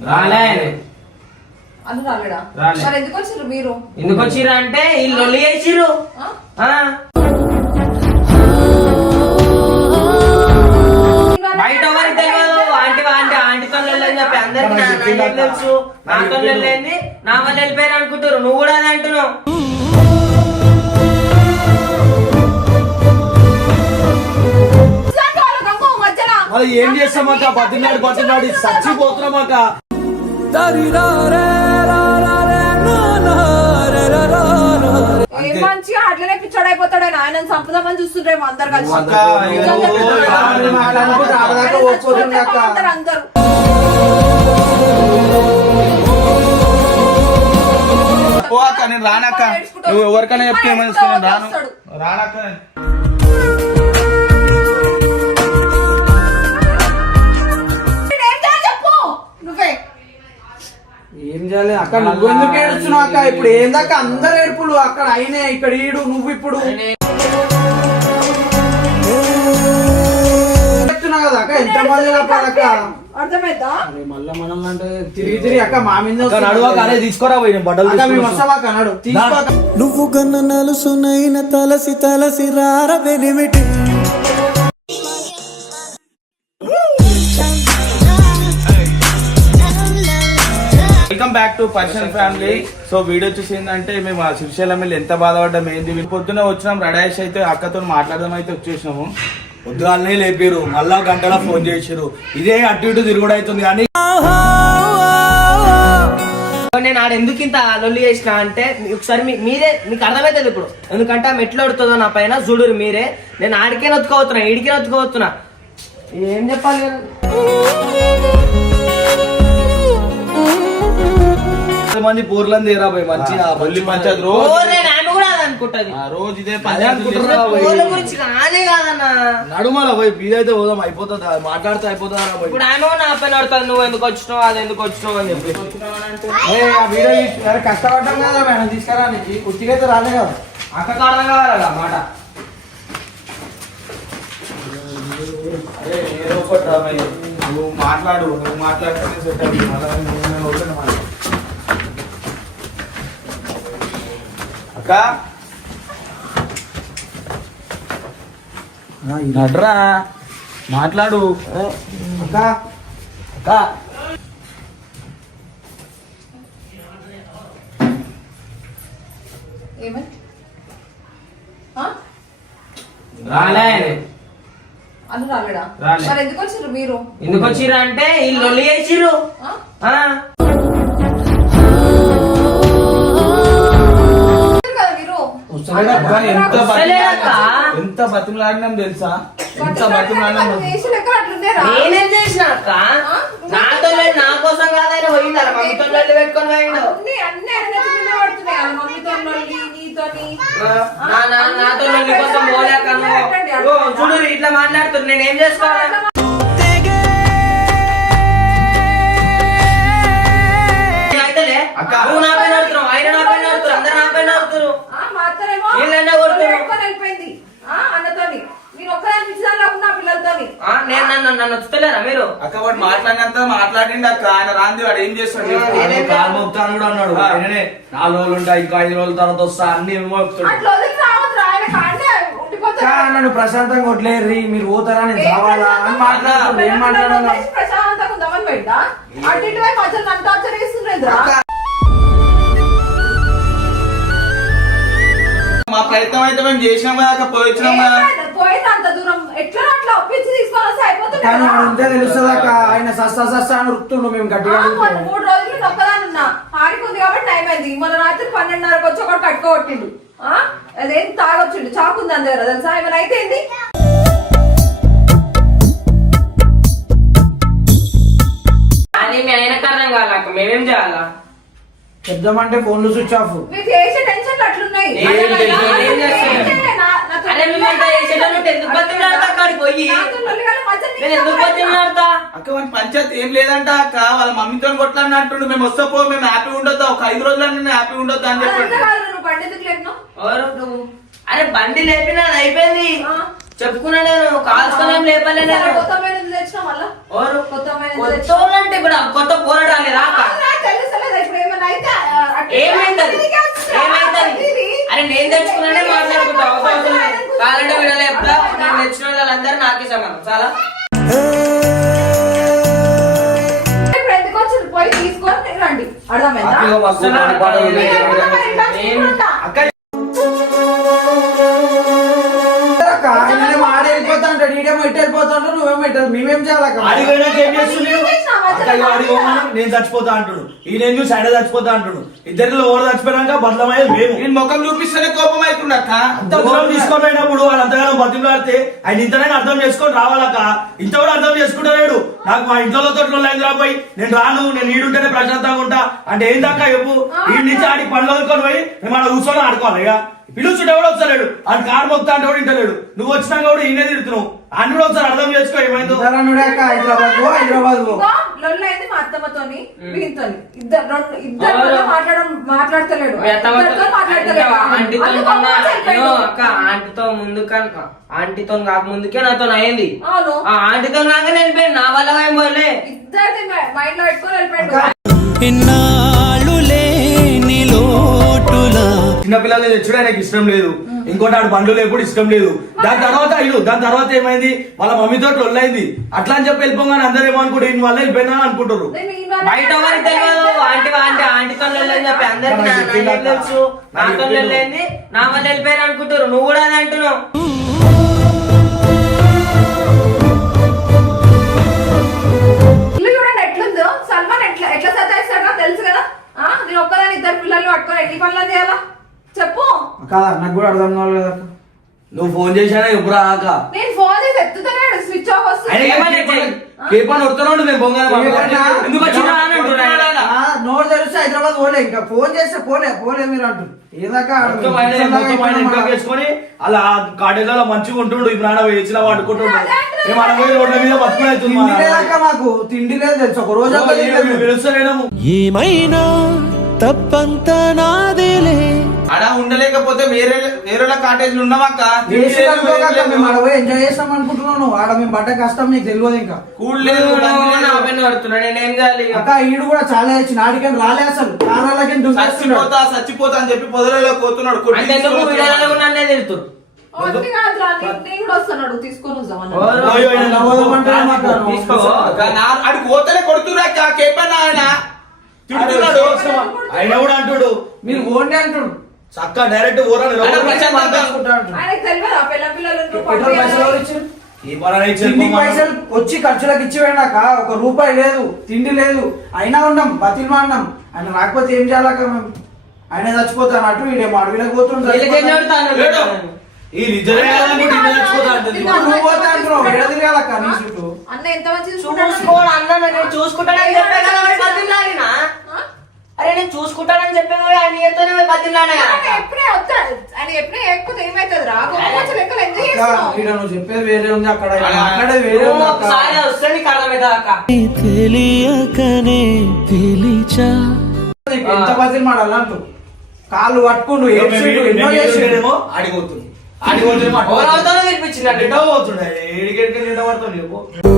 రాలే ఆయన. అది రాలేడా? రాలే. మరి ఎందుకు వచ్చారు మీరు? ఎందుకు వచ్చిర్రు అంటే వీళ్ళు లొల్లి చేసిర్రు. ఆ? ఆ, బయట ఎవరికి తెలియదు? ఆంటీ ఆంటీ ఆంటీతో చెప్పి అందరికి నా- నాకేం తెలుసు? నాతో నా వల్ల వెళ్ళిపోయారు అనుకుంటారు. నువ్వు కూడా అదే అంటున్నావు. ఇట్లాంటి వాళ్ళు గంగ మధ్యలో మరి ఏం చేస్తామక్క బతినాడు బతినాడు చచ్చిపోతున్నామక్క మంచిగా అట్లనే పిచ్చోడు అయిపోతాడు ఆయన. ఆయన చంపుదామని చూస్తుంటారేమో అందరు కలిసి ఓ అక్క. నేను రానక్క. నువ్వు ఎవరికైనా చెప్తే ఏమని నేను రాను రానక్క ఏం చేయాలి? అక్క నువ్వు ఎందుకు ఏడుస్తున్నావు అక్క? ఇప్పుడు ఏందక్క అందరు ఏడుపులు? అక్కడ అయినే ఇక్కడ ఈడు నువ్వు ఇప్పుడు. కదా అక్క? ఎంత మంది అక్క? అర్థమైందా? మళ్ళా మనం అంటే తిరిగి తిరిగి అక్క మా మీద అరే తీసుకోరా పోయి బట్టలు. నువ్వు కన్న నలుసునైన తలసి తలసి రార welcome back to person family. So video చూసి ఏంటంటే మేము ఆ శ్రీశైలం వెళ్ళి ఎంత బాధపడ్డాం ఏంది? వీళ్ళు పొద్దున వచ్చినాం రడేష్ అయితే అక్కతో మాట్లాడదాం అయితే వచ్చేసినాము. పొద్దుగాలనే లేపారు మళ్ళా గంటల ఫోన్ చేసిరు ఇదే అటు ఇటు తిరుగుడు అవుతుంది కానీ నేను ఆడ ఎందుకు ఇంత లొల్లి చేసిన అంటే ఒకసారి మీ- మీరే మీకు అర్థమవుతుంది ఇప్పుడు. ఎందుకంటే ఆమె ఎట్లా పడుతుందో నా పైన చూడురు మీరే. నేను ఆడికే నొత్తుకోవతున్నా ఈడికే నొత్తుకోవతున్నా ఏం చెప్పాలి? నేను? మంది పూర్లను తీరా పోయి మంచిగా మళ్ళీ పంచాయతీ రోజు. రోజు ఇదే పంచాయతీ గురించి కానే కాదన్నా. నడుమల పోయి బీదైతే పోదాం అయిపోతుందా మాట్లాడితే అయిపోతుందా పోయి ఇప్పుడు కూడా నా పైన పడుతుంది నువ్వు ఎందుకు వచ్చినావు అది ఎందుకు వచ్చినావు అని చెప్పి. కష్టపడ్డాం కదా మేడం తీసుకురా నీకు కుర్చీకి అయితే రాలే కదా. అక్కకు అర్థం కావాలి మాట. నువ్వు మాట్లాడు నువ్వు సెట్ అవుతుంది మళ్ళా నువ్వు నేను వదిలేను మళ్ళీ. అక్క? నడ్రా మాట్లాడు. అక్క? అక్క? రాలే. రాలేడా? రాలే. మరి ఎందుకు వచ్చారు మీరు? ఎందుకు వచ్చిర్రు అంటే వీళ్ళు లొల్లి చేసిర్రు. ఎంత ఎంత బతిమలాడినాం తెలుసా? ఎంత బతిమలాడినాం నేనేం చేసిన అక్క? నాతో నా కోసం కాదని పోయింది అలా మమ్మీతో పెట్టుకొని పోయిండు. నాతో కోసం పోలేక చూడు ఇట్లా మాట్లాడుతున్నారు నేను ఏం చేసుకోవాలి? అక్క. నువ్వు నా పైన ఆయన నా పైన ఆడుతున్నారు అందరు నా పైన ఆడుతున్నారు ఆ, మా అన్నతోని నేను ఒక్కదాని పిల్లలతోని? నేను నన్ను నన్ను వచ్చుతలేరా మీరు? అక్క వాడు మాట్లాడినంత మాట్లాడిండు అక్క. ఆయన రాంది వాడు ఏం చేస్తాడు ఆ, నేనేం కాలు మోపుతాను కూడా అన్నాడు. ఆ. ఆయననే నాలుగు రోజులు ఉంటాయి ఇంకా ఐదు రోజుల తర్వాత వస్తా అన్ని మోపుతాడు నన్ను ప్రశాంతంగా కొట్లేర్రి మీరు పోతారా? నేను చావాలా? అని మాట్లాడుతున్నాడు. ఏం మాట్లాడాలా ప్రశాంతంగా ఉందామని పెట్టా అటు మధ్యలో నన్ను టార్చర్ చేస్తుండ్రేంద్రా? మా ప్రయత్నం అయితే మేము చేసినాం కదా అక్క పోయి వచ్చినాం కదా పోయింది అంత దూరం. ఎట్లా అట్లా ఒప్పించి తీసుకొని వస్తే అయిపోతుంది కానీ కదా. వాడు ఉంటే తెలుస్తుంది అక్క. ఆయన సస్తా సస్తా అని రుక్తుండు మేము ఆ, గట్టిగా మొన్న అడిగితే. మూడు రోజులు నేను ఒక్కదాని ఉన్నా. ఆడికుంది కాబట్టి టైం అయింది. రాత్రి పన్నెండున్నరకు వచ్చి ఒకటి ఆ? అదేం తాగొచ్చిండు. చాకుంది అంది దగ్గర తెలుసా? ఏమైనా అయితే ఏంది? అని మీ ఆయన కారణం కావాలక్క మేమేం చేయాలా? చెప్దామంటే ఫోన్లు స్విచ్ ఆఫ్ మీరు చేసే టెన్షన్లు అట్లున్నాయి. ఏం టెన్షన్? ఏం ఏం చేస్తున్నావు? చేయలే, నా- నాతో అరే మేమంతా చేసేటోళ్ళు ఎందుకు బతిమలాడతా అక్కడికి పోయి? నేను ఎందుకు. బతిమలాడతా? అక్క మన పంచాయత్ ఏం లేదంట అక్క. వాళ్ళ మమ్మీతో కొట్లాడిన అంటుండు. మేము వస్తా పో మేము హ్యాపీ ఉండొద్దా? ఒక ఐదు రోజులు నేను హ్యాపీ ఉండొద్దా అని చెప్పాడు. నువ్వు? ఎందుకు? ఎవరు నువ్వు? అరే బండి లేపినా అయిపోయింది. ఆ. చెప్పుకున్నా నేను కాల్చుకున్నాం కొత్త మేడం తెచ్చినా కొత్త మేడం అంటే ఇప్పుడు కొత్త పోరాడాలి రాక ఏమైతుంది ఏమైతుంది అరే నేను తెచ్చుకున్నానే మాట్లాడుకుంటా కాలంటే విడాలి ఎప్పుడా వాళ్ళందరూ నాకే సమానం చాలా? పోయి తీసుకొని నువ్వేమో ఇటు వెళ్ళి- మేమేం చేయాలక్క అడిగినాక ఏం చేస్తుంది అక్క పోమను, నేను చచ్చిపోతా అంటుడు. ఈయన చూసి ఆయన చచ్చిపోతా అంటుడు? ఇద్దరిలో ఎవరు చచ్చిపోయాక బదలమయ్యేది మేము. నేను ముఖం చూపిస్తేనే కోపం అవుతుండక్క అంత దూరం తీసుకొని పోయినప్పుడు వాళ్ళు అంతగానో బతిమలాడితే ఆయన ఇంతనైనా అర్థం చేసుకొని రావాలక్క. ఇంత కూడా అర్థం చేసుకుంటలేడు. నాకు మా ఇంట్లో తోటలో లైన్ రాబోయి? నేను రాను నేను ఈడుంటేనే ప్రశాంతంగా ఉంటా. అంటే ఏం దాకా చెప్పు? ఈ నుంచి ఆడి పనులు వదులుకొని పోయి మేము అక్కడ కూర్చొని ఆడుకోవాలి ఇక. పిలుచుంటే కూడా వస్తలేడు. ఆడు కారు మొక్తా అంటే కూడా ఇంటలేడు నువ్వు వచ్చినాక కూడా ఈయనే తిడుతున్నావు. అని కూడా ఒకసారి అర్థం చేసుకో ఏమైందో. అక్క? హైదరాబాద్ హైదరాబాద్ లొల్లి అయింది మా అత్తమ్మతోని ఇద్దరు రెండు ఇద్దరు మాట్లాడడం మాట్లాడతలేడు. ఆంటీతో ముందు కన్నా ఆంటీతో కాక ముందుకే నాతో అయింది ఆ ఆంటీతో కాక నేను పోయి నా వల్ల ఏం పోలే. ఇద్దరిది మైండ్లో పెట్టుకొని వెళ్ళిపోయాడు. ఇన్నాళ్ళు లేని లోటులా చిన్నపిల్లల్ని తెచ్చుడు ఆయనకి ఇష్టం లేదు. ఇంకోటి ఆడు బండ్లు లేకుండా ఇష్టం లేదు. దాని తర్వాత ఇల్లు దాని తర్వాత ఏమైంది? వాళ్ళ మమ్మీతో లొల్లైంది అట్లా అని చెప్పి వెళ్ళిపోగానే అందరూ ఏమనుకుంటారు ఈయన వల్ల వెళ్ళిపోయినా అనుకుంటారు. నేను ఈ వాళ్ళ- బయట ఎవరికి తెలియదు. ఆంటీ ఆంటీ ఆంటీతో వెళ్ళని చెప్పి అందరికి నా- నాతో వెళ్ళింది నా వల్ల వెళ్ళిపోయారు అనుకుంటారు. నువ్వు కూడా అదే అంటున్నావు. ఎట్లా ఎట్లా సతాయిస్తాడో తెలుసు కదా. నేను ఒక్కదాని ఇద్దరు పిల్లలు పట్టుకొని ఎన్ని పనులు చేయాలా? చెప్పు. అక్క నాకు కూడా అర్థం కావాలి కదా. నువ్వు ఫోన్ చేశానా ఎప్పుడు ఆక నేను ఫోన్ చేసి ఎత్తుతలేడు స్విచ్ ఆఫ్ వస్తుంది. కేపని వస్తున్నాడు మేము బొంగ ఏమన్నా? ఎందుకు వచ్చినా అని అంటున్నాడు ఆయన. ఆ, నోరు తెలిస్తే హైదరాబాద్ పోలే ఇంకా. ఫోన్ చేస్తే పోలే పోలే మీరు అంటారు అలా కాటేజీలో మంచిగా ఉంటుండు ఇప్పుడు ఆడ వేసిన వాడుకుంటుండు. మేము ఆడ పోయి రోడ్ల మీద బతుకుని అవుతుంది మా తిండి లేదక్క మాకు? తిండి లేదు తెలుసు. ఒక రోజు. పిలుస్తలేము ఏమైనా తప్పంతా నాదేలే. ఆడ ఉండలేకపోతే వేరే వేరే కాటేజ్లు ఉన్నామక్క వేసి అనుకోకక్క మేము పోయి ఎంజాయ్ చేస్తాం అనుకుంటున్నావు నువ్వు. ఆడ మేము పడ్డ కష్టం నీకు తెలియదు ఇంకా. కూల్ లేదు నేను ఏం చేయాలి? అక్క ఈడు కూడా చాలా వచ్చిన ఆడికని రాలే అసలు. దుంకేస్తున్నాడు చచ్చిపోతా చచ్చిపోతా అని చెప్పి పొదలలో పోతున్నాడు కొట్టి అంటే తీసుకొని వీడియోలో వచ్చాడు. కూడా నన్నే తిడుతురు వద్దు కాదురా, నీ- నేను కూడా వస్తున్నాడు తీసుకొని వద్దామని ఎవరు? అయ్యో, ఆయన నవ్వదమంటాడు మాకు. తీసుకో. అక్క, నా- ఆడికి పోతేనే కొడుతురాక కేపన్న ఆయన. తిడుతున్నాడు. ఆయన కూడా అంటుడు. మీరు ఓన్లీ అంటుడు. చక్క డైరెక్ట్ ఊరా పైసలు వచ్చి ఖర్చులకు ఇచ్చి వెళ్ళాక ఒక రూపాయి లేదు తిండి లేదు. అయినా ఉన్నాం బతిల్మా అన్నాం. ఆయన రాకపోతే ఏం చేయాలక్క మేము? ఆయన చచ్చిపోతాను అటు వీడేమో అడవిలోకి పోతున్నాడు. ఈ చుట్టూ? అన్న ఎంత మంచి చూసుకుంటాడు? చూసుకోడు అన్న నేను చూసుకుంటాడని అరే నేను చూసుకుంటానని చెప్పే ఆయన ఎప్పుడే ఆయన ఎప్పుడే ఎక్కువ ఏమైతుంది? రా లెక్కలు ఎంజాయ్ నువ్వు చెప్పేది వేరే ఉంది అక్కడ మాట్లాడేది వేరే ఉంది ఒకసారి వస్తే నీకు అర్థమవుతుంది అక్క. తెలియకనే పిలిచా. ఎంత బతిల్ మాడాలంటూ కాళ్ళు పట్టుకుండు ఎన్నో పోతుండే. ఏడికెడికి ఎటో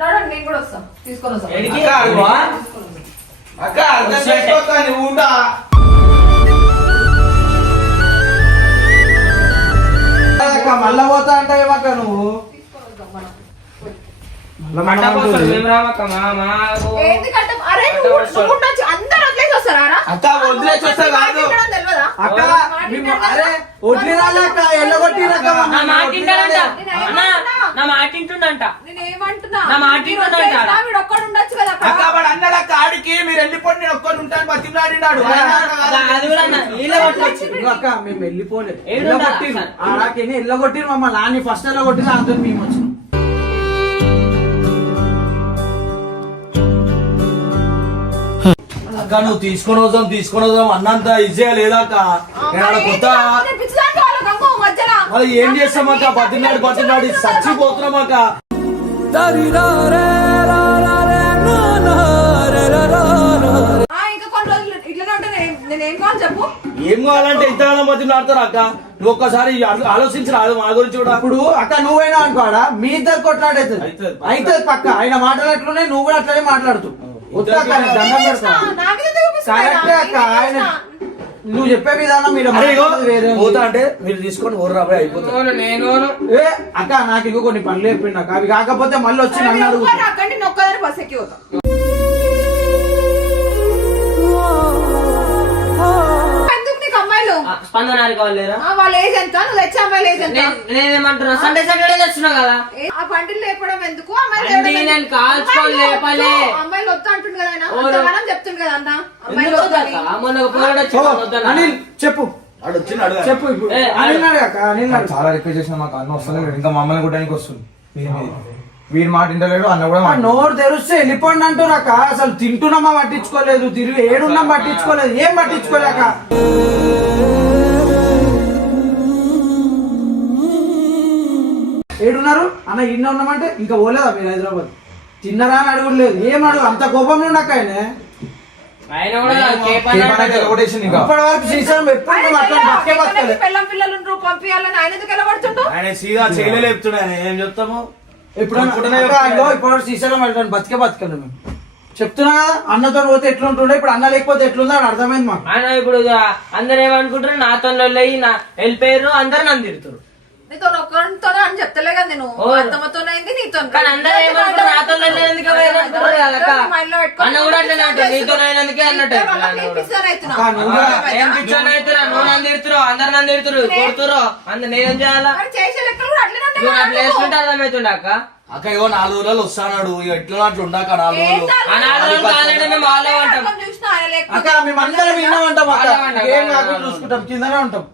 పడుతుంది చెప్పు నడు నేను కూడా వస్తాం. తీసుకొని వస్తాం? అక్క? అక్క అర్థం చేసుకోక నువ్వు ఉంటా అక్క మళ్ళా పోతా అంటే ఏమక్క నువ్వు? అక్క వదిలేసి వస్తా కాదు? అక్క? అరే వడ్లీ రాలేక ఎల్లగొట్టిరక్క నా మాట వింటాడంట. మాట వింటుండంట మీరు వింటుందంట. వదిలేసినా వీడు ఒక్కడు ఉండొచ్చు కదా అక్కడ. అక్క వాడు అన్నాడు అక్క ఆడికి మీరు వెళ్ళిపోండి నేను ఒక్కడు ఉంటాను బతిమలాడినాడు అది- అది కూడా అన్న, వీళ్ళే పట్టుకొచ్చి. ఇదిగో అక్క మేము వెళ్ళిపోలేదు. ఏడు ఎల్లగొట్టిరు ఉండాలా? ఆడకి ఎల్లగొట్టిరు మమ్మల్ని. నాని ఫస్ట్ ఎల్లగొట్టిరు అందరు మేము వచ్చినాం అక్క నువ్వు తీసుకొని వద్దాం తీసుకొని వద్దాం అన్నంత ఈజీగా లేదా కొత్త ఏంటి రా? నేను పిచ్చిదాన్ని వాళ్ళ గంగో మధ్యలో. మరి ఏం చేస్తాం అక్క బతినాడు బతినాడు చచ్చిపోతున్నాం అక్క ఆ, ఇంకా కొన్ని రోజులు ఇట్లనే ఉంటే నేను- నేను ఏం కావాలి చెప్పు? ఏం కావాలంటే ఇంతకాలం బతినాడతారు అక్క. నువ్వు ఒక్కసారి ఆలో- ఆలోచించి రాదు మా గురించి కూడా. ఇప్పుడు అక్క నువ్వైనా అనుకోడా మీ ఇద్దరు కొట్లాడేది. అయితే పక్క. ఆయన మాట్లాడట్లునే నువ్వు కూడా అట్లనే మాట్లాడుతూ. కరెక్టే అక్క ఆయన? నువ్వు చెప్పే విధానం మీరు. పోతా అంటే మీరు తీసుకొని ఓర్రు రాబోయే అయిపోతుంది. నేను ఏ అక్క నాకు ఇంకో కొన్ని పనులు చెప్పిండు అక్క అవి కాకపోతే మళ్ళీ వచ్చి నన్ను అడుగుతా స్పందన కావాలేరా? ఆ, వాళ్ళ ఏజ్ ఎంత? నువ్వు తెచ్చే అమ్మాయిలు ఏజ్ ఎంత? నేనేమంటున్నా? సండే సాటర్డే తెచ్చున్నా కదా. ఆ బండిలు లేపడం ఎందుకు? లేపడం నేను అమ్మాయిలు లేపలే. వద్దు, అమ్మాయిలు వద్దు అంటుంది కదా ఆయన. చెప్తుంది కదా అన్న. అమ్మాయిలు వద్దన్నా. అనిల్ చెప్పు. వాడు చెప్పు ఇప్పుడు. చాలా రిక్వెస్ట్ చేసిన మాకు అన్న వస్తలేదు ఇంకా మమ్మల్ని కొట్టడానికి వస్తుంది. వీరి మాట వింటలేడు అన్న కూడా నోరు తెరిస్తే వెళ్ళిపోండి అంటున్నాక అసలు తింటున్నామా పట్టించుకోలేదు తిరిగి ఏడున్నాం పట్టించుకోలేదు ఏం పట్టించుకోలేక ఏడున్నారు? అన్న ఇన్న ఉన్నామంటే ఇంకా పోలేదా మీరు హైదరాబాద్? తిన్నరా అని అడగలేదు ఏం అడుగు? అంత కోపంలో ఉన్నాక ఆయన. ఆయన కూడా కేపాన్ కేపాన్ అంటాడు. అయితే కొట్టేసిండు ఇంకా. ఇప్పటి వరకు శ్రీశైలం ఎప్పుడు బతికే బతకలేదు పిల్లం పిల్లలు ఆయన ఎందుకు సీదా ఏం చెప్తాము? అక్క, ఇప్పుడు శ్రీశైలం వెళ్ళాను బతికే బతకలేదు మేము. చెప్తున్నా కదా అన్నతో పోతే ఎట్లుంటుండే? ఇప్పుడు అన్న లేకపోతే ఎట్లుందో అని అర్థమైంది మాకు. ఆయన ఇప్పుడు అందరు ఏమనుకుంటారు నాతో నా వెళ్ళిపోయారు అందరు నన్ను తిరుగుతారు నీతో ఒక్కరితోనే అని చెప్తలే కదా నేను. ఓ. అత్తమ్మతోనే అయింది నీతో కానీ అందరూ ఏమనుకుంటారు? నాతో లొల్లి ఎందుకు పోయారు అనుకుంటారు? కదా అక్క. అన్న కూడా అట్లనే అంటాడు నీతో అయినందుకే అన్నట్టు అన్న కూడా. అక్క, నువ్వు కూడా ఏం పిచ్చోని అవుతురా నువ్వు నన్ను తిడుతురు అందరు నన్ను తిడుతురు కొడుతురు అందరు నేనేం చేయాలా? చేసే లెక్కలు కూడా అట్లనే నువ్వు నా ప్లేస్ ఉంటాయి ఉంటే అర్థమవుతుండ అక్క? అక్క ఇగో నాలుగు రోజులు వస్తాడు ఇక ఎట్లా అట్లా ఉండాక నాలుగు రోజులు. ఆ నాలుగు రోజులు కావాలంటే మేము వాళ్ళే ఉంటాం. చూసినా ఆయన అక్క అక్క. ఏం కాకుండా. చూసుకుంటాం. కిందనే ఉంటాం.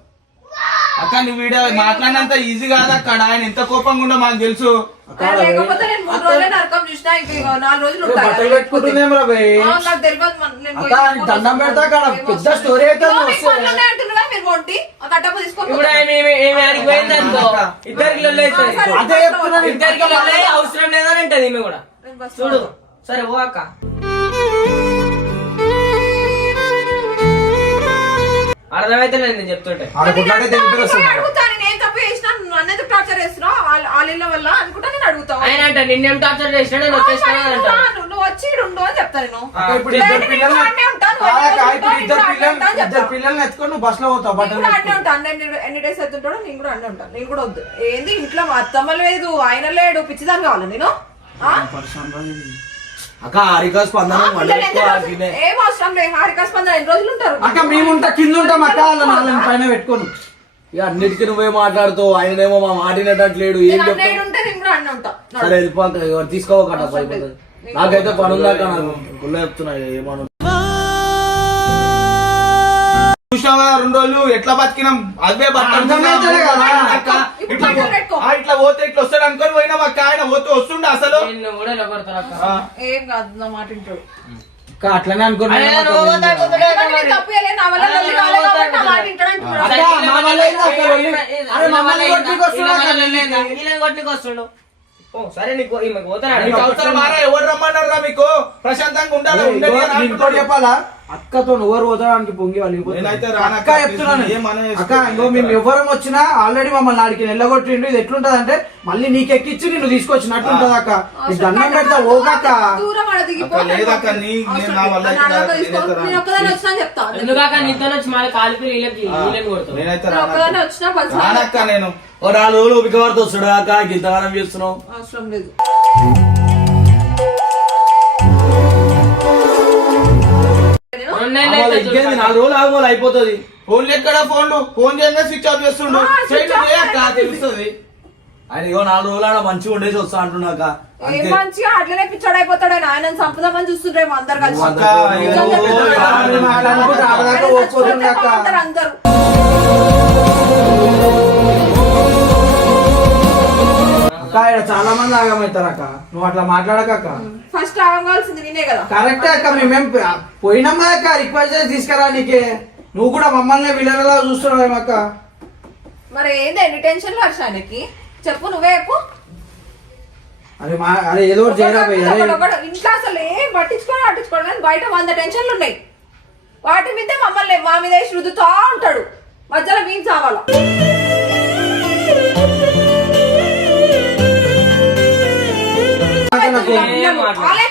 అక్క నువ్వు వీడియో మాట్లాడినంత ఈజీ కాదు అక్కడ ఆయన ఎంత కోపంగా ఉండో మాకు తెలుసు. లేకపోతే నేను మూడు రోజులే నరకం చూసినా ఇంక ఇగో నాలుగు రోజులు ఏ, ఉంటాయి బట్టలు పెట్టుకుంటుందేం రా భయ్ అవును, నాకు తెలియదు మన- నేను అక్క, పోయి ఆయనకి దండం పెడతా అక్కడ పెద్ద. స్టోరీ అయితే మీరు తీసుకొని ఇప్పుడు ఆయన ఏమి- ఏమి ఆడికి పోయింది అనుకో ఇద్దరికి లొల్లి అవుతుంది. సరే. అదే చెప్తున్నాను ఇద్దరికి లొల్లి అవసరం లేదని అంటది ఈమె కూడా? నేను చూడు. సరే ఓ అక్క. నేను అడుగుతావు? ఆయన అంట నిన్నేం టార్చర్ చేసినా నేను. నేను ఇద్దరు నేను నువ్వు నేను. పిల్లల్ని ఎత్తుకొని బస్లో పోతావు నేను బట్టలు నేను ఎన్ని డేస్ అవుతుంటాడో నేను కూడా అన్నే ఉంటాను. నేను కూడా వద్దు. ఏంది? ఇంట్లో అత్తమ్మ లేదు ఆయన లేడు పిచ్చిదాన్ని కావాలి నేను? ఆ? అక్క హరిక స్పందన. ఏం అవసరం లేదు హారిక స్పందన ఎన్ని రోజులు ఉంటారు? అక్క మేము ఉంటా కింద ఉంటాం అక్క పైన పెట్టుకోను. ఇక అన్నిటికీ నువ్వే మాట్లాడుతావు ఆయనేమో మా మాట వినేటట్లేడు ఏం చెప్తావు? సరే వెళ్ళిపోక తీసుకోవకట నాకైతే పని ఉందాక నాకు గుళ్ళ చెప్తున్నా ఏమను చూసావా రెండు రోజులు ఎట్లా బతికినాం? ఇట్లా పోతే ఇట్లా వస్తాడు అనుకొని పోయినాం అక్క. ఆయన పోతే వస్తుండే అసలు? ఏం కాదు నా మాట వింటాడు. అట్లనే సరే నీకు ఈమెకు పోతాను? నీకు అవసరం మారా ఎవరు రమ్మన్నారా మీకు? ప్రశాంతంగా చెప్పాలా? అక్కతో ఎవరు పోతాడానికి పొంగి వాళ్ళు అక్క. చెప్తున్నాను. అక్క ఇంకో మేము ఎవరం వచ్చినా ఆల్రెడీ మమ్మల్ని ఆడికి నిల్లగొట్టిండు ఇది ఎట్లుంటది అంటే మళ్ళీ నీకు ఎక్కిచ్చి నిన్ను తీసుకొచ్చినట్టు ఉంటది అక్క? నీకు దండం పెడతా. నేనైతే ఒక్కదాన్ని రానక్క. వచ్చినా బస్ రానక్క నేను. ఓ నాలుగు రోజులు ఉపిక పడితే వస్తాడు అక్క ఇంతగానం చేస్తున్నావు. అవసరం లేదు. ఇంకేంది. నాలుగు రోజులు ఆగమని అయిపోతుంది. ఫోన్లు ఎక్కడ ఫోన్లు? ఫోన్ చేయగా స్విచ్ ఆఫ్ చేస్తుండు. తెలుస్తుంది. ఆయన ఇగో నాలుగు రోజులు ఆడ మంచిగా ఉండేసి వస్తా అంటున్నాక మంచిగా అట్లనే పిచ్చాడు అయిపోతాడు ఆయన. చంపుదామని చూస్తుండ్రేమో అందరు కలిసి. నువ్వు అక్క ఇక్కడ చాలా మంది ఆగమవుతారు అక్క నువ్వు అట్లా మాట్లాడక అక్క ఫస్ట్ ఆగవలసింది నేనే కదా. కరెక్టే అక్క మేమేం పోయినామా అక్క రిక్వెస్ట్ చేసి తీసుకురా నీకే. నువ్వు కూడా మమ్మల్ని విలనలా చూస్తున్నావు అక్క మరి ఏంది ఎన్ని టెన్షన్లు హర్ష ఆయనకి చెప్పు నువ్వే చెప్పు. అరే మా అరే ఏదో ఇంట్లో అసలు ఏం పట్టించుకోవడం పట్టించుకోవడం బయట వంద టెన్షన్లు ఉన్నాయి. వాటి మీద మమ్మల్ని మా మీద వేసి రుద్దుతా ఉంటాడు. మధ్యలో మేము చావాలా?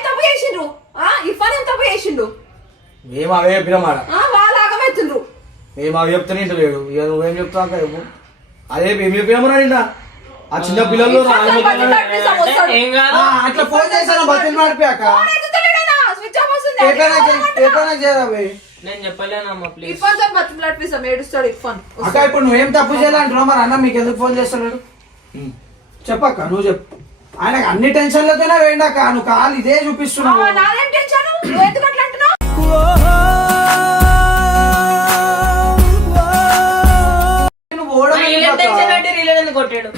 తప్పు చేసిండ్రు? ఆ, ఇఫాన్ ఎంత తప్పు చేసిండు మేము అవే చెప్పినాం ఆడ. ఆ, వాళ్ళు ఆగమవుతుండ్రు ఏం అవి చెప్తానే ఇంటలేడు ఇక నువ్వేం చెప్తావు అక్క చెప్పు. అదే చెప్పినామరా నిన్న? ఆ చిన్న పిల్లలు అట్లా ఫోన్ చేశాను బతిని మాడిపోయాక? నేను చెప్పలేనమ్మా ఇప్పుడు నువ్వేం తప్పు చేయాలంటున్నావు మరి? అన్న మీకు ఎందుకు ఫోన్ చేస్తున్నాడు చెప్పక్క నువ్వు చెప్పు. ఆయనకు అన్ని టెన్షన్లతోనే వేయండాక నువ్వు కాలు ఇదే చూపిస్తున్నావు. నాదేం టెన్షన్? ఎందుకు అట్లా అంటున్నావు? నువ్వు ఓడమే కొట్టాడు?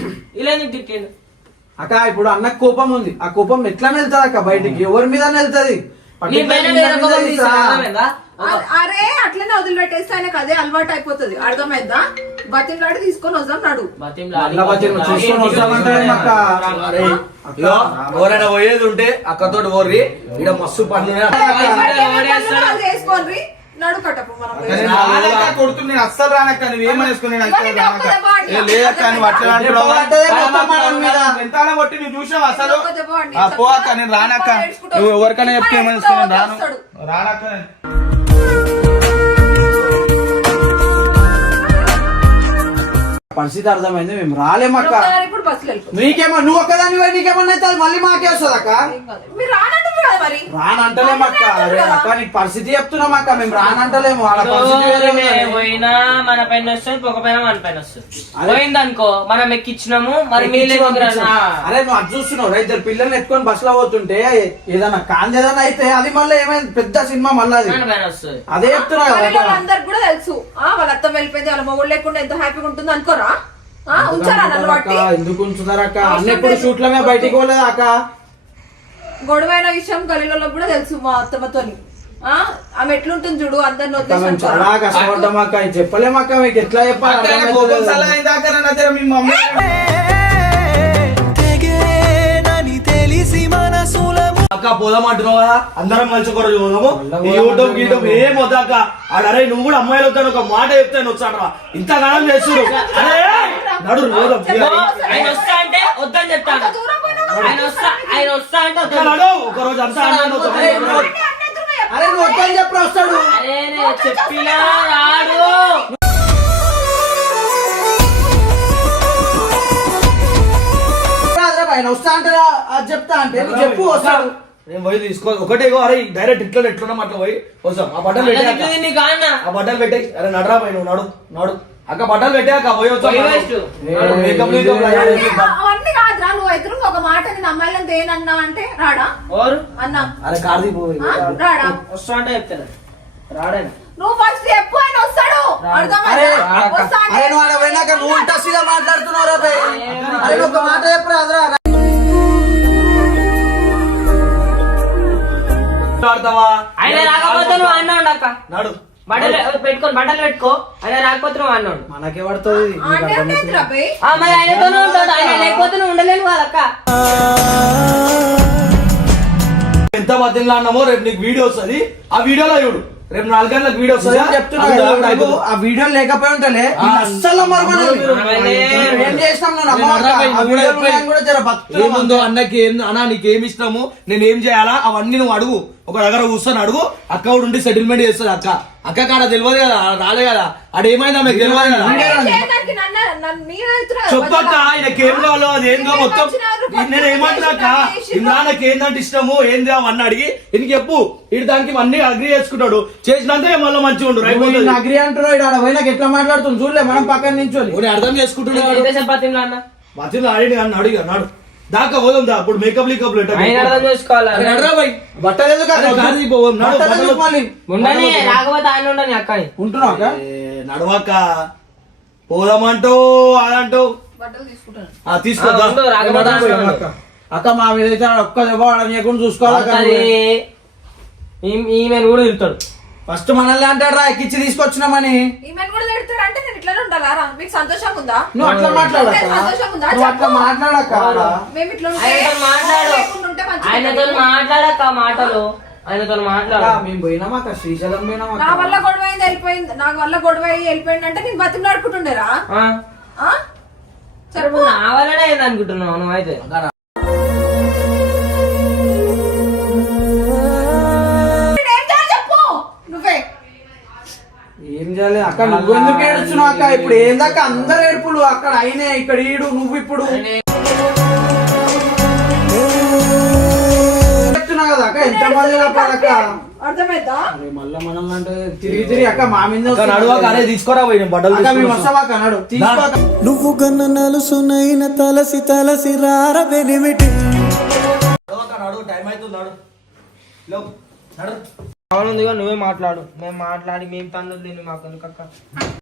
తిట్టాడు? అక్క ఇప్పుడు అన్న కోపం ఉంది. ఆ కోపం ఎట్లా వెళ్తుంది అక్క బయటికి? ఎవరి మీద వెళ్తుంది అరే అట్లనే వదిలిపెట్టేస్తే ఆయనకు అదే అలవాటు అయిపోతుంది. అర్థమైందా? బతిలాడి తీసుకొని వద్దాం నడు. బతిమలాడి. ఇగో, ఎవరైనా పోయేది ఉంటే అక్కతోటి పోర్రి ఇక్కడ మస్తు చేసుకోండి నేను అస్సలు రానక్క నువ్వు లేదక్క అట్లా కొట్టి చూసావు అసలు. నేను రానక్క. నువ్వు ఎవరికైనా చెప్తే రాను. రానక్క పరిస్థితి అర్థమైంది మేము రాలేమక్క ఇప్పుడు బస్సులో. నీకేమో నువ్వు ఒక్కదాని నీకేమన్నా అయితే అది మళ్ళీ మాకే వస్తుంది అక్క కాదు. మీరు? మరి రానంటలేమక్క అరే అక్క నీకు పరిస్థితి చెప్తున్నాం అక్క మేము రానంటలేము. వాళ్ళ పరిస్థితి వేరే దూరమే ఉన్నది. పోయినా మన పైన వస్తుంది పొగ పైన మన పైన వస్తుంది. అదే. పోయిందనుకో మనం ఎక్కించినాము మరి మీరు ఎక్కించి ఎందుకు పంపించాం. రానా? అరే నువ్వు అది చూస్తున్నావు. రా, ఇద్దరు పిల్లల్ని ఎత్తుకొని బస్లో పోతుంటే ఏదన్నా కాంది ఏదన్నా అయితే అది మళ్ళీ ఏమైంది పెద్ద సినిమా మళ్ళీ అది. మన పైన వస్తుంది. అదే చెప్తున్నా కదా వాళ్ళందరికి కూడా తెలుసు. ఆ వాళ్ళ అత్త వెళ్ళిపోయింది వాళ్ళ మొగుడు లేకుండా ఎంత హ్యాపీగా ఉంటుంది అనుకోరా? ఆ, ఉంచారా నన్ను అక్క, బట్టి ఎందుకు ఉంచుతారు అక్క? అన్ని ఎప్పుడు లేదు. షూట్లమే బయటికి పోలేదు అక్క? గొడవైన విషయం గలీలలో కూడా తెలుసు మా అత్తమ్మతోని. ఆ? ఆమె ఎట్లుంటుంది చూడు అందరిని వదిలేసి చాలా కష్టపడ్డాం అక్క. చెప్పలేము అక్క మీకు ఎట్లా చెప్పాలి అక్క, కదా? అందరం రోజు పోదాము. ఈ యూట్యూబ్ గీట్యూబ్ ఏం వద్దాక ఆడరే నువ్వు కూడా అమ్మాయిలు వద్దాను ఒక మాట చెప్తాను వచ్చాడరా ఇంత గానం చేస్తున్నారు. అరే! నడు వద్దని చెప్తాను ఆయన వస్తా ఆయన వస్తా అంటే అక్క, వద్దని నడు ఒక రోజు అంతా అన్నాను ఒక అరే. నువ్వు- వద్దని చెప్పి వస్తాడు? అరే రే చెప్పినా రాడు. ఆయన వస్తా అంటే అది చెప్తా అంటే చెప్పు వస్తాడు. నేను పోయి తీసుకో ఒకటే అరే డైరెక్ట్ ఇట్లా ఎట్లున్నాం అట్లా పోయి వస్తాం ఆ బట్టలు పెట్టే అక్క. అన్నది నీకు అన్న. ఆ బట్టలు పెట్టే అరే నడరా పోయి నువ్వు నడు నడు. అక్క బట్టలు పెట్టాక అవన్నీ కాదురా నువ్వు ఎదురు ఒక మాట నేను అమ్మాయిలను తేనన్నా అంటే రాడా? ఓరు అన్నా. అరే? రాడా? వస్తా అంటే చెప్తాను రాడాను నువ్వు ఫస్ట్ చెప్పు ఆయన వస్తాడు. నువ్వు ఇంత సీదా మాట్లాడుతున్నావు. అరే ఒక మాట చెప్పు రాదురా ఆడతావా ఆయన రాకపోతే నువ్వు అన్న ఉండక్క నడు. బట్టలు పెట్టుకొని బట్టలు పెట్టుకో. ఆయన రాకపోతే నువ్వు అన్నాడు. మనకే పడుతుంది. అంటే ఏంటిరా బే? మరి ఆయనతోనే ఉంటాడు. ఆయన లేకపోతే నువ్వు ఉండలేను వాళ్ళక్క ఎంత బతిలా అన్నామో రేపు నీకు వీడియో వస్తుంది. ఆ వీడియోలో చూడు. రేపు నాలుగు గంటలకు వీడియో వస్తుంది? నిజం చెప్తున్నా కదా, నువ్వు ఆ వీడియో లేకపోయి ఉంటలే అస్సలు. ఏం ఉన్నాయని కూడా జర భక్తులు ఏముందో అన్నకి ఏం అన్నా నీకు ఏమి ఇష్టము? నేను ఏం చేయాలా? అవన్నీ నువ్వు అడుగు. ఒక దగ్గర కూర్చొని అడుగు అక్క కూడా ఉండి సెటిల్మెంట్ చేస్తుంది అక్క. అక్క కాడ తెలియదు కదా రాలే కదా. ఆడ ఏమైందా మీకు తెలియదు కదా. చెప్పక్క ఆయనకి ఏం కావాలో అది ఏం కావాలో మొత్తం. నేను ఏమంటున్నాక ఇమ్రాన్కి ఏందంటే ఇష్టము? ఏంది అవన్నీ అడిగి ఈయనకి చెప్పు. ఇటు దానికి అన్ని అగ్రి చేసుకుంటాడు. చేసినంతే మళ్ళీ మంచిగా ఉండు రైట్ ఈయన అగ్రి అంటున్నావు ఈడ ఆడ పోయినాక ఎట్లా మాట్లాడుతుంది? చూడలే మనం పక్కన నించోని. నేను అర్థం చేసుకుంటున్నాడు. మధ్యలో ఆడి అన్న అడిగి అన్నాడు. దాకా పోదాం దా అప్పుడు మేకప్ లీకప్ ఆయన అర్థం చేసుకోవాలి? ఉండని రాకపోతే ఉండని? నడవక. పోదామంటూ అదంటూ ఆయన అక్క. మా మీద ఒక్క దెబ్బ చూసుకోవాలి ఈమె కూడా తిరుగుతాడు ఫస్ట్ మనల్ని అంటాడు రా ఎక్కిచ్చి తీసుకొచ్చినామని. ఈమెను కూడా తిడతాడు అంటే నేను ఇట్లానే ఉండాలా? మీకు సంతోషంగా ఉందా? నువ్వు అట్లా మాట్లాడక. అంటే సంతోషంగా ఉందా? నువ్వు అట్లా చెప్పు. మాట్లాడక. మేము ఇట్లా ఉంటే ఆయనతో మాట్లాడు. లేకుండా ఉంటే మంచిగా ఆయనతో ఉంటుంది. మాట్లాడక మాటలు. ఆయనతో మాట్లాడు. మేము శ్రీశైలం నా వల్ల గొడవ అయింది వెళ్ళిపోయింది. నాకు వల్ల గొడవ అయ్యి వెళ్ళిపోయింది అంటే నేను బతిమలాడుకుంటుండేరా ఆ? ఆ? సరే ఇప్పుడు నా వల్లనే అయింది అనుకుంటున్నావు నువ్వైతే. అక్క నువ్వు ఎందుకు ఏడుస్తున్నావు అక్క? ఇప్పుడు ఏందాక అందరు ఏడుపులు. అక్కడ అయినే ఇక్కడ ఈడు నువ్వు ఇప్పుడు. చెప్తున్నావు కదా అక్క? ఎంత మంది అక్క? అర్థమైందా? అరే మళ్ళా మనల్ని అంటే తిరిగి తిరిగి అక్క మా మీద తీసుకోరా బట్టలు నువ్వు గన్న నలుసునైన తలసి తలసి రార వెనిమిటి. నడు అక్క, నడు టైం అవుతుంది నడు. లేవు, నడు. అవునుందిగా నువ్వే మాట్లాడు. మేము మాట్లాడి మేము పనులు మాకు ఎందుకక్క?